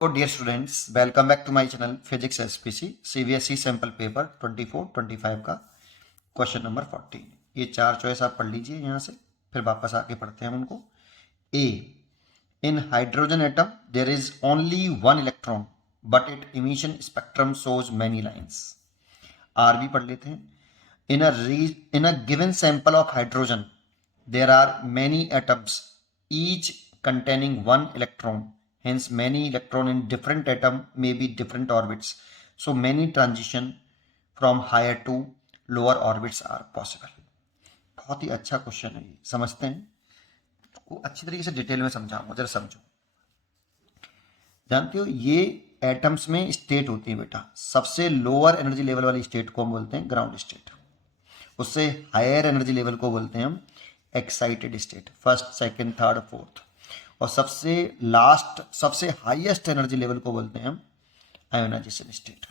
So dear students, welcome back to my channel Physics SPC CBSE sample paper 24-25 का question number 14। ये चार choice आप पढ़ लीजिए यहाँ से, फिर वापस आके पढ़ते हैं हम उनको। A, in hydrogen atom there is only one electron but it emission spectrum shows many lines. R भी पढ़ लेते हैं। In a given sample of hydrogen there are many atoms each containing one electron, hence many electron in different atom may be different orbits, so many transition from higher to lower orbits are possible। बहुत ही अच्छा question है, ये समझते हैं को अच्छी तरीके से डिटेल में समझाऊंगा, जरा समझो। जानते हो ये एटम्स में स्टेट होती है बेटा। सबसे लोअर एनर्जी लेवल वाली स्टेट को हम बोलते हैं ग्राउंड स्टेट, उससे हायर एनर्जी लेवल को बोलते हैं हम excited state, first second third fourth, और सबसे लास्ट सबसे हाईएस्ट एनर्जी लेवल को बोलते हैं हम आयोनाइजेशन स्टेट।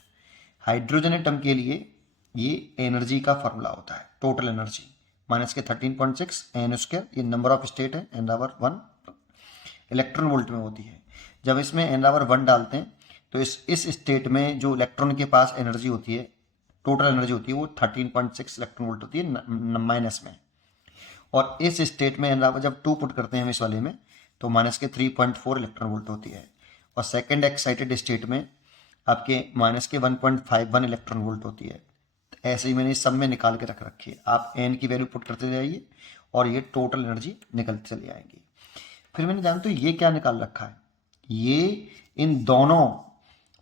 हाइड्रोजन एटम के लिए ये एनर्जी का फॉर्मूला होता है, टोटल एनर्जी माइनस के 13.6 एन स्क्वायर, ये नंबर ऑफ स्टेट है, एन पावर 1 इलेक्ट्रॉन वोल्ट में होती है। जब इसमें एन पावर 1 डालते हैं तो इस स्टेट में जो इलेक्ट्रॉन के पास एनर्जी होती है, टोटल एनर्जी होती है, वो 13.6 इलेक्ट्रॉन वोल्ट होती है माइनस में। और इस स्टेट में एन जब 2 पुट करते हैं हम इस वाले में तो माइनस के 3.4 इलेक्ट्रॉन वोल्ट होती है। और सेकंड एक्साइटेड स्टेट में आपके माइनस के 1.51 इलेक्ट्रॉन वोल्ट होती है। ऐसे ही मैंने सब में निकाल के रख रखी है, आप एन की वैल्यू पुट करते जाइए और ये टोटल एनर्जी निकलती चली आएगी। फिर मैंने जानते हो ये क्या निकाल रखा है, ये इन दोनों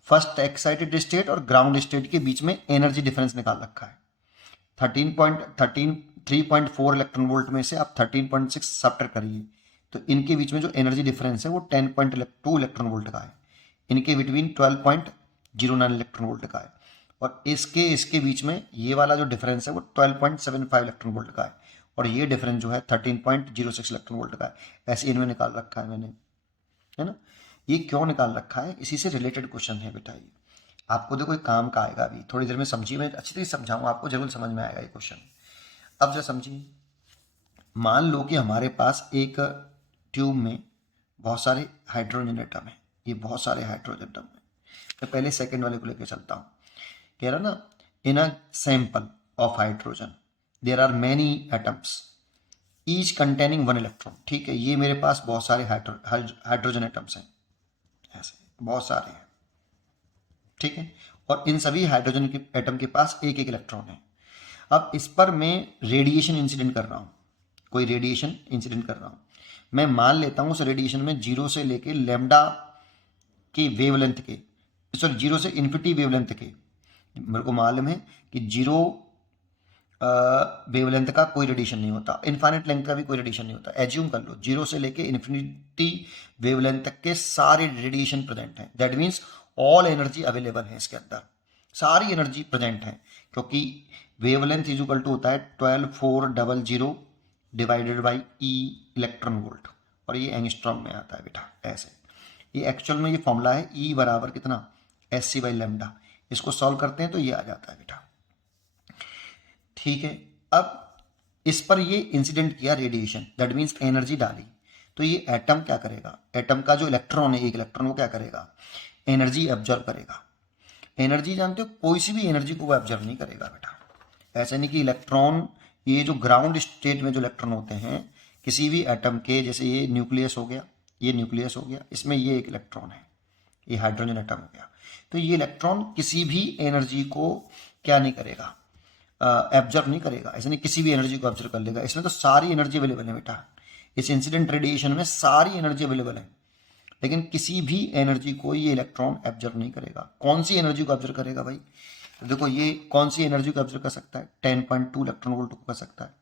फर्स्ट एक्साइटेड स्टेट और ग्राउंड स्टेट के बीच में एनर्जी डिफरेंस निकाल रखा है। 3.4 इलेक्ट्रॉन वोल्ट में से आप 13.6 सब्ट्रैक्ट करिए तो इनके बीच में जो एनर्जी डिफरेंस है वो 10.2 इलेक्ट्रॉन वोल्ट का है। इनके बिटवीन 12.09 इलेक्ट्रॉन वोल्ट का है। और इसके बीच में ये वाला जो डिफरेंस है वो 12.75 इलेक्ट्रॉन वोल्ट का है। और ये डिफरेंस जो है 13.06 इलेक्ट्रॉन वोल्ट का है। ऐसे इनमें निकाल रखा है मैंने, है ना। ये क्यों निकाल रखा है, इसी से रिलेटेड क्वेश्चन है बेटा। ये आपको देखो काम का आएगा, अभी थोड़ी देर में समझिए, मैं अच्छी तरीके से समझाऊंगा, आपको जरूर समझ में आएगा ये क्वेश्चन। अब जरा समझिए, मान लो कि हमारे पास एक ट्यूब में बहुत सारे हाइड्रोजन एटम है, ये बहुत सारे हाइड्रोजन एटम है। मैं पहले सेकंड वाले को लेकर चलता हूँ। कह रहा ना, in a sample of hydrogen there are many atoms each containing one electron. ठीक है, ये मेरे पास बहुत सारे हाइड्रोजन एटम्स हैं, ऐसे बहुत सारे हैं, ठीक है। और इन सभी हाइड्रोजन के एटम के पास एक एक इलेक्ट्रॉन है। अब इस पर मैं रेडिएशन इंसिडेंट कर रहा हूँ, कोई रेडिएशन इंसिडेंट कर रहा हूँ। मैं मान लेता हूँ उस रेडिएशन में 0 से लेके लैम्डा की वेवलेंथ के, सॉरी 0 से इन्फिनिटी वेवलेंथ के, मेरे को मालूम है कि 0 वेवलेंथ का कोई रेडिएशन नहीं होता, इनफाइनाइट लेंथ का भी कोई रेडिएशन नहीं होता। एज्यूम कर लो 0 से लेके इन्फिनिटी वेवलेंथ तक के सारे रेडिएशन प्रेजेंट हैं। That means all energy available है इसके अंदर, सारी एनर्जी प्रेजेंट है, क्योंकि वेवलेंथ इज इक्वल टू होता है 12400 divided by E electron volt, और ये एंगस्ट्रॉम में आता है बेटा। ऐसे ये एक्चुअल में ये फॉर्मूला है, ई बराबर कितना, एस सी बाई लेमडा। इसको सॉल्व करते हैं तो ये आ जाता है बेटा, ठीक है। अब इस पर ये इंसिडेंट किया रेडिएशन, दैट मीन्स एनर्जी डाली, तो ये एटम क्या करेगा, एटम का जो इलेक्ट्रॉन है, एक इलेक्ट्रॉन, वो क्या करेगा, एनर्जी एब्जॉर्व करेगा। एनर्जी जानते हो, कोई सी भी एनर्जी को वो एब्जॉर्व नहीं करेगा बेटा। ऐसा नहीं कि इलेक्ट्रॉन, ये जो ग्राउंड स्टेट में जो इलेक्ट्रॉन होते हैं किसी भी एटम के, जैसे ये न्यूक्लियस हो गया, ये न्यूक्लियस हो गया, इसमें ये एक इलेक्ट्रॉन है, ये हाइड्रोजन एटम हो गया, तो ये इलेक्ट्रॉन किसी भी एनर्जी को क्या नहीं करेगा, एब्जॉर्व नहीं करेगा। ऐसा नहीं किसी भी एनर्जी को एब्जॉर्व कर लेगा, इसमें तो सारी एनर्जी अवेलेबल है बेटा। इस इंसिडेंट रेडिएशन में सारी एनर्जी अवेलेबल है, लेकिन किसी भी एनर्जी को ये इलेक्ट्रॉन एब्जॉर्व नहीं करेगा। कौन सी एनर्जी को एब्जॉर्व करेगा भाई, तो देखो ये कौन सी एनर्जी को एब्जॉर्व कर सकता है, 10.2 इलेक्ट्रॉन वोल्ट को कर सकता है,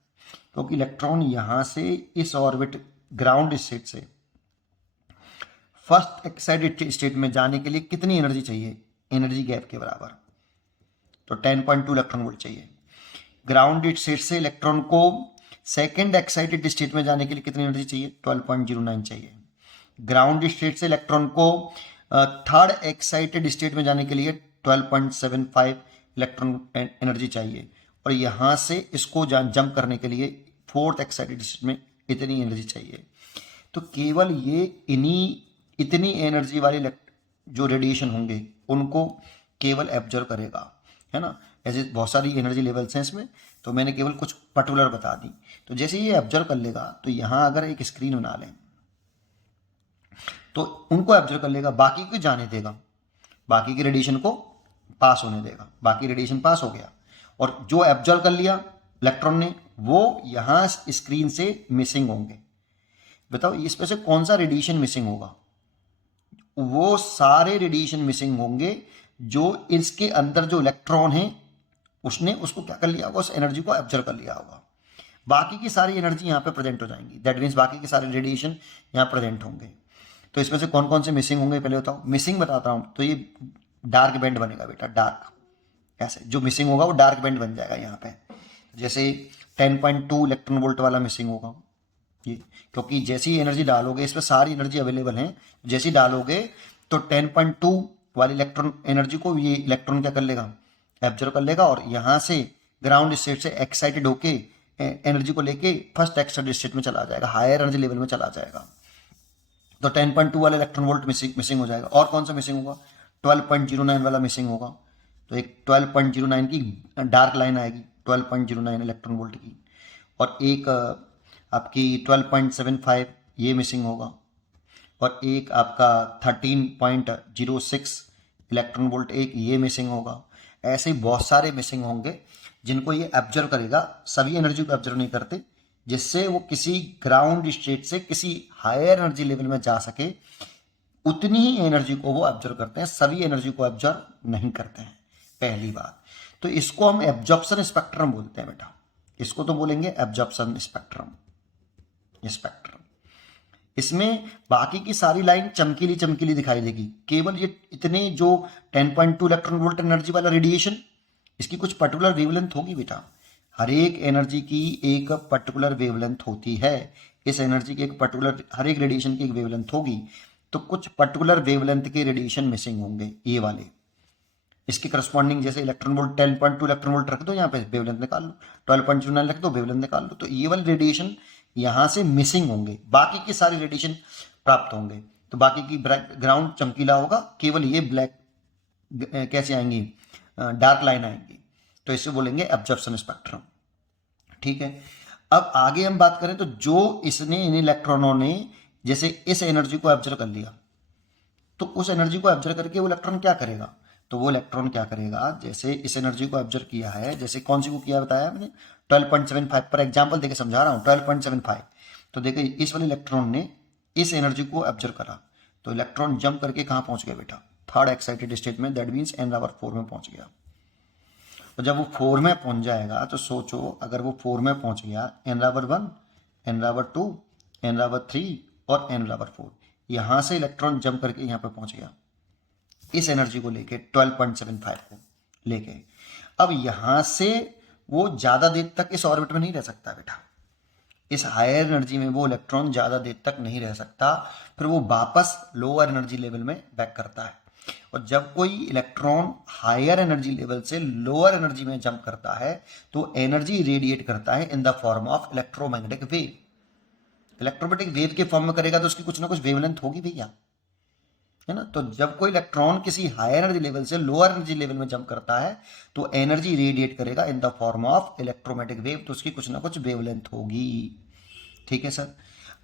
क्योंकि इलेक्ट्रॉन यहां से इस ऑर्बिट ग्राउंड स्टेट से फर्स्ट एक्साइटेड स्टेट में जाने के लिए कितनी एनर्जी चाहिए, एनर्जी गैप के बराबर, तो 10.2 इलेक्ट्रॉन वोल्ट चाहिए। ग्राउंड स्टेट से इलेक्ट्रॉन को सेकेंड एक्साइटेड स्टेट में जाने के लिए कितनी एनर्जी चाहिए, 12.09 चाहिए। ग्राउंड स्टेट से इलेक्ट्रॉन को थर्ड एक्साइटेड स्टेट में जाने के लिए 12.75 इलेक्ट्रॉन एनर्जी चाहिए, और यहां से इसको जंप करने के लिए फोर्थ एक्साइटेड स्टेट में इतनी एनर्जी चाहिए। तो केवल ये इतनी एनर्जी वाले जो रेडिएशन होंगे उनको केवल एब्जॉर्व करेगा, है ना। ऐसे बहुत सारी एनर्जी लेवल्स हैं इसमें, तो मैंने केवल कुछ पर्टिकुलर बता दी। तो जैसे ये एब्जॉर्व कर लेगा, तो यहाँ अगर एक स्क्रीन बना लें तो उनको एब्जॉर्व कर लेगा, बाकी को जाने देगा, बाकी के रेडिएशन को पास होने देगा, बाकी रेडिएशन पास हो गया, और जो एब्जॉर्व कर लिया इलेक्ट्रॉन ने वो यहाँ स्क्रीन से मिसिंग होंगे। बताओ इसमें से कौन सा रेडिएशन मिसिंग होगा? वो सारे रेडिएशन मिसिंग होंगे जो इसके अंदर जो इलेक्ट्रॉन है उसने उसको क्या कर लिया होगा, उस एनर्जी को एब्जॉर्व कर लिया होगा। बाकी की सारी एनर्जी यहाँ पे प्रेजेंट हो जाएंगी, दैट मीन्स बाकी के सारे रेडिएशन यहाँ प्रेजेंट होंगे। तो इसमें से कौन कौन से मिसिंग होंगे पहले बताओ। मिसिंग बताता हूँ, तो ये डार्क बैंड बनेगा बेटा, डार्क, ऐसे जो मिसिंग होगा वो डार्क बैंड बन जाएगा यहाँ पे। जैसे 10.2 इलेक्ट्रॉन वोल्ट वाला मिसिंग होगा ये, क्योंकि जैसी एनर्जी डालोगे इसमें सारी एनर्जी अवेलेबल है, जैसी डालोगे तो 10.2 वाली इलेक्ट्रॉन एनर्जी को ये इलेक्ट्रॉन क्या कर लेगा, एब्जॉर्व कर लेगा, और यहाँ से ग्राउंड स्टेट से एक्साइटेड होके एनर्जी को लेके फर्स्ट एक्साइटेड स्टेट में चला जाएगा, हायर एनर्जी लेवल में चला जाएगा। तो 10.2 वाला इलेक्ट्रॉन वोल्ट मिसिंग हो जाएगा। और कौन सा मिसिंग होगा? 12.09 वाला मिसिंग होगा। तो एक 12.09 की डार्क लाइन आएगी, 12.09 इलेक्ट्रॉन वोल्ट की, और एक आपकी 12.75 ये मिसिंग होगा, और एक आपका 13.06 इलेक्ट्रॉन वोल्ट एक ये मिसिंग होगा। ऐसे ही बहुत सारे मिसिंग होंगे जिनको ये एब्जॉर्व करेगा, सभी एनर्जी को एब्जॉर्व नहीं करते, जिससे वो किसी ग्राउंड स्टेट से किसी हायर एनर्जी लेवल में जा सके, उतनी ही एनर्जी को वो एब्जॉर्व करते हैं, सभी एनर्जी को एब्जॉर्व नहीं करते हैं, पहली बात। तो इसको हम एब्जॉर्प्शन स्पेक्ट्रम बोलते हैं बेटा, इसको तो बोलेंगे एब्जॉर्प्शन स्पेक्ट्रम। इसमें बाकी की सारी लाइन चमकीली चमकीली दिखाई देगी, केवल ये इतने जो 10.2 इलेक्ट्रॉन वोल्ट एनर्जी वाला रेडिएशन, इसकी कुछ पर्टिकुलर वेवलेंथ होगी बेटा। हर एक एनर्जी की एक पर्टिकुलर वेवलेंथ होती है, इस एनर्जी की एक पर्टिकुलर, हर एक रेडिएशन की एक वेवलेंथ होगी, तो कुछ पर्टिकुलर वेवलेंथ के रेडिएशन मिसिंग होंगे ये वाले। इसके करस्पॉन्डिंग जैसे इलेक्ट्रॉन वोल्ट 10.2 इलेक्ट्रॉन वोल्ट रख दो, यहाँ पे वेवलेंथ निकाल लो, 12.09 रख दो, वेवलेंथ निकाल लो, तो ये वाले रेडिएशन यहाँ से मिसिंग होंगे, बाकी की सारी रेडिएशन प्राप्त होंगे। तो बाकी की ग्राउंड चमकीला होगा, केवल ये ब्लैक कैसे आएंगी, डार्क लाइन आएंगी, तो इसे बोलेंगे एब्जॉर्प्शन स्पेक्ट्रम। ठीक है, अब आगे हम बात करें तो जो इसने इन इलेक्ट्रॉनों ने जैसे इस एनर्जी को एब्जॉर्व कर लिया, तो उस एनर्जी को एब्जॉर्व करके वो इलेक्ट्रॉन क्या करेगा, तो वो इलेक्ट्रॉन क्या करेगा, जैसे इस एनर्जी को एब्जॉर्व किया है, जैसे कौन सी को किया बताया मैंने, 12.75 पर एग्जांपल देके समझा रहा हूँ, 12.75। तो देखिए इस वाले इलेक्ट्रॉन ने इस एनर्जी को एब्जॉर्व करा, तो इलेक्ट्रॉन जंप करके कहाँ पहुंच गया बेटा, थर्ड एक्साइटेड स्टेट में, दैट मीन्स n⁻⁴ में पहुंच गया। तो जब वो 4 में पहुंच जाएगा तो सोचो, अगर वो 4 में पहुंच गया, n⁻⁴, n⁻⁴, n⁻³ और n⁻⁴, यहाँ से इलेक्ट्रॉन जंप करके यहाँ पे पहुंच गया इस एनर्जी को लेके 12.75 को लेके। अब यहाँ से वो ज़्यादा देर तक इस ऑर्बिट में नहीं रह सकता बेटा, इस हायर एनर्जी में वो इलेक्ट्रॉन ज़्यादा देर तक नहीं रह सकता, फिर वो वापस लोअर एनर्जी लेवल में बैक करता है। और जब कोई इलेक्ट्रॉन हायर एनर्जी लेवल से लोअर एनर्जी में जंप करता है तो एनर्जी रेडिएट करता है in the form of electromagnetic wave. Electromagnetic wave के फॉर्म में करेगा तो उसकी कुछ ना कुछ वेवलेंथ होगी भैया, है ना। तो जब कोई इलेक्ट्रॉन किसी हायर एनर्जी लेवल से लोअर एनर्जी लेवल में जंप करता है तो एनर्जी रेडिएट करेगा in the form of electromagnetic wave, तो उसकी कुछ ना कुछ वेवलेंथ होगी। ठीक है सर।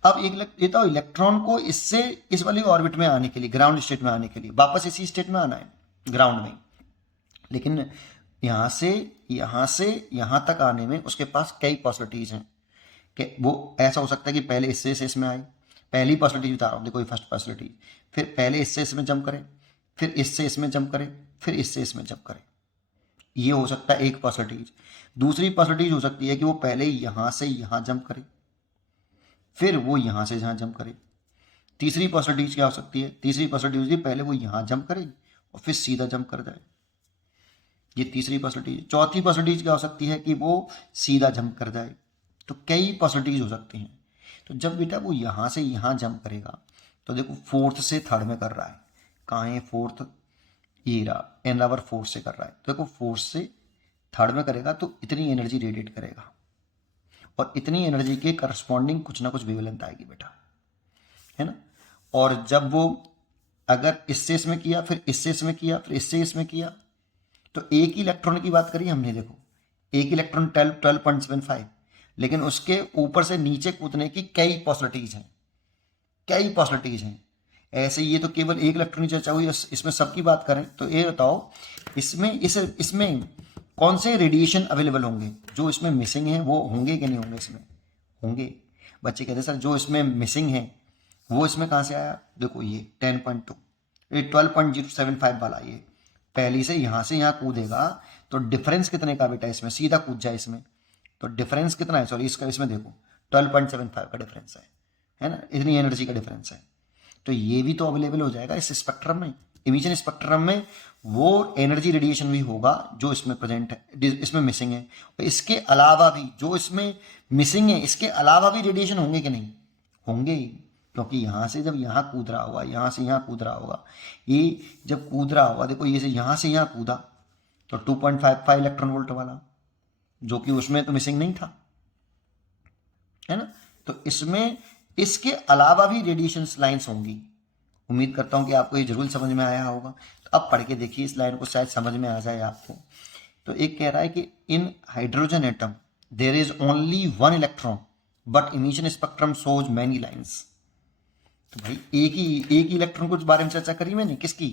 अब ये तो इलेक्ट्रॉन को इससे इस वाली ऑर्बिट में आने के लिए, ग्राउंड स्टेट में आने के लिए वापस इसी स्टेट में आना है, ग्राउंड में, लेकिन यहाँ से यहाँ तक आने में उसके पास कई पॉसिबिलिटीज हैं कि वो ऐसा हो सकता है कि पहले इससे इसमें आए, पहली पॉसिबिलिटी बता रहा हूँ, देखो फर्स्ट पॉसिबिलिटी, फिर पहले इससे इसमें जंप करे, फिर इससे इसमें जंप करे, फिर इससे इसमें जंप करे, ये हो सकता है एक पॉसिबिलिटीज। दूसरी पॉसिबिलिटीज हो सकती है कि वो पहले यहाँ से यहाँ जंप करे, फिर वो यहाँ से यहाँ जंप करे। तीसरी पॉसिबिलिटीज क्या हो सकती है, तीसरी पॉसिबिलिटी पहले वो यहाँ जंप करे और फिर सीधा जंप कर जाए, ये तीसरी पॉसिबिलिटी। चौथी पॉसिबिलिटीज क्या हो सकती है कि वो सीधा जंप कर जाए। तो कई पॉसिबिलिटीज हो सकती हैं। तो जब बेटा वो यहाँ से यहाँ जंप करेगा तो देखो फोर्थ से थर्ड में कर रहा है, कहाँ है फोर्थ, ये रहा, n⁻⁴ से कर रहा है, तो देखो फोर्थ से थर्ड में करेगा तो इतनी एनर्जी रेडिएट करेगा, और इतनी एनर्जी के करस्पॉन्डिंग कुछ ना कुछ वेवलेंथ आएगी बेटा, है ना। और जब वो अगर इससे इसमें किया, फिर इससे इसमें किया, फिर इससे इसमें किया, तो एक ही इलेक्ट्रॉन की बात करी हमने। देखो एक इलेक्ट्रॉन 12.75, लेकिन उसके ऊपर से नीचे कूदने की कई पॉसिबिलिटीज हैं, कई पॉसिबिलिटीज हैं। ऐसे ये तो केवल एक इलेक्ट्रॉन की चर्चा हुई, इसमें सबकी बात करें तो ये बताओ इसमें इसमें कौन से रेडिएशन अवेलेबल होंगे? जो इसमें मिसिंग है वो होंगे कि नहीं होंगे? इसमें होंगे। बच्चे कहते हैं सर जो इसमें मिसिंग है वो इसमें कहाँ से आया? देखो ये 10.2, ये 12.075 वाला, ये पहली से यहाँ कूदेगा तो डिफरेंस कितने का बेटा? इसमें सीधा कूद जाए इसमें तो डिफरेंस कितना है? सॉरी इसका, इसमें देखो 12.75 का डिफरेंस है ना, इतनी एनर्जी का डिफरेंस है। तो ये भी तो अवेलेबल हो जाएगा इस स्पेक्ट्रम में, इमिशन स्पेक्ट्रम में वो एनर्जी रेडिएशन भी होगा जो इसमें प्रेजेंट है, इसमें मिसिंग है। और इसके अलावा भी जो इसमें मिसिंग है, इसके अलावा भी रेडिएशन होंगे कि नहीं? होंगे, क्योंकि यहाँ से जब यहाँ कूद रहा होगा, यहाँ से यहाँ कूद रहा होगा, ये जब कूद रहा होगा, देखो ये से यहाँ कूदा तो 2.55 इलेक्ट्रॉन वोल्ट वाला, जो कि उसमें तो मिसिंग नहीं था, है ना। तो इसमें इसके अलावा भी रेडिएशन लाइंस होंगी। उम्मीद करता हूं कि आपको ये जरूर समझ में आया होगा। तो अब पढ़ के देखिए इस लाइन को, शायद समझ में आ जाए आपको। तो एक कह रहा है कि in hydrogen atom there is only one electron but emission spectrum shows many lines. तो भाई एक ही इलेक्ट्रॉन के बारे में चर्चा करी मैंने, किसकी?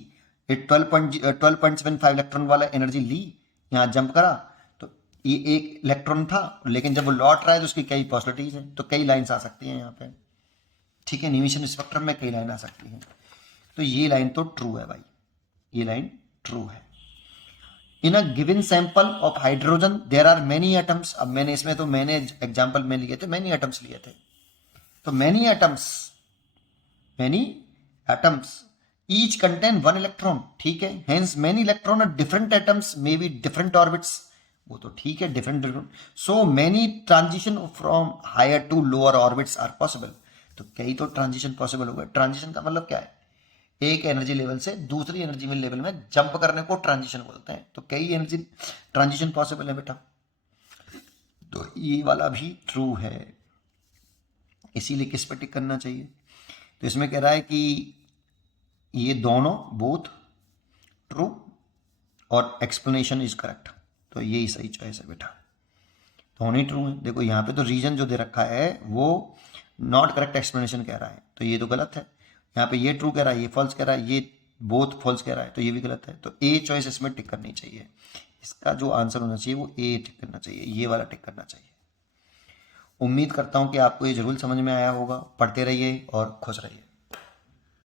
12.75 इलेक्ट्रॉन वाला एनर्जी ली, यहाँ जंप करा, तो ये एक इलेक्ट्रॉन था, लेकिन जब वो लौट रहा है तो उसकी कई पॉसिबिलिटीज हैं, तो कई लाइन्स आ सकती हैं यहाँ पे, ठीक है। इमिशन स्पेक्ट्रम में कई लाइन आ सकती हैं। तो ये लाइन तो ट्रू है भाई, ये लाइन ट्रू है। In a given sample of hydrogen there are many atoms. अब मैंने इसमें तो मैंने एग्जांपल में लिए थे, मेनी एटम्स लिए थे, तो many atoms each contain one electron, ठीक है। Hence many electron of different atoms may be different orbits, वो तो ठीक है, different. So many transition from higher to lower orbits are possible. तो कई तो ट्रांजिशन पॉसिबल हो गए। ट्रांजिशन का मतलब क्या है? एक एनर्जी लेवल से दूसरी एनर्जी लेवल में जंप करने को ट्रांजिशन बोलते हैं। तो कई एनर्जी ट्रांजिशन पॉसिबल है बेटा। तो ये वाला भी ट्रू है, इसीलिए किस पे टिक करना चाहिए? तो इसमें कह रहा है कि ये दोनों बोथ ट्रू और एक्सप्लेनेशन इज करेक्ट, तो यही सही चॉइस है बेटा, दोनों ही ट्रू है। देखो यहाँ पे तो रीजन जो दे रखा है वो नॉट करेक्ट एक्सप्लेनेशन कह रहा है, तो ये तो गलत है। यहाँ पे ये ट्रू कह रहा है, ये फॉल्स कह रहा है, ये बोथ फॉल्स कह रहा है, तो ये भी गलत है। तो ए चॉइस इसमें टिक करनी चाहिए, इसका जो आंसर होना चाहिए वो ए टिक करना चाहिए, ये वाला टिक करना चाहिए। उम्मीद करता हूँ कि आपको ये जरूर समझ में आया होगा। पढ़ते रहिए और खुश रहिए।